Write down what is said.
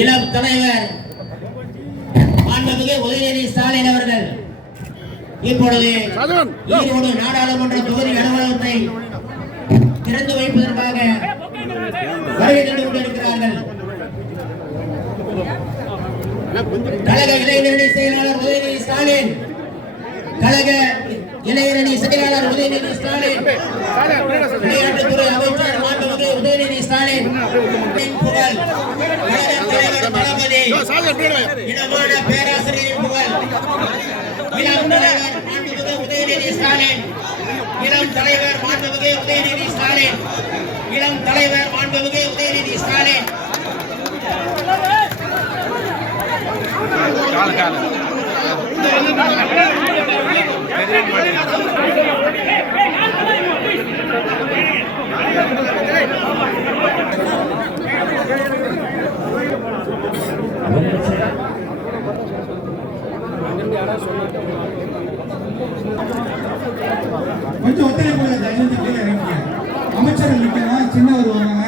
இளம் தலைவர் மாண்புமிகு உதயநிதி ஸ்டாலின் அவர்கள் இப்பொழுது ஈரோடு நாடாளுமன்ற தொகுதி அலுவலகத்தை திறந்து வைப்பதற்காக வருகை தந்து கொண்டிருக்கிறார்கள். கழக இளைஞரணி செயலாளர் உதயநிதி ஸ்டாலின், கழக இளைஞரணி செயலாளர் உதயநிதி ஸ்டாலின், விளையாட்டுத்துறை அமைச்சர் மாண்புமிகு உதயநிதி ஸ்டாலின், புகழ் தளபதி இனமான பேராசிரியரின் புகழ், இளம் தலைவர் மாண்புமிகு உதயநிதி ஸ்டாலின், இளம் தலைவர் மாண்புமிகு உதயநிதி ஸ்டாலின், இளம் தலைவர் மாண்புமிகு உதயநிதி ஸ்டாலின். கொஞ்சம் ஒத்துழைப்பு தயவுந்து கீழே இறங்கிங்க. அமைச்சர்கள் நிற்கணும், சின்ன வருவாங்க.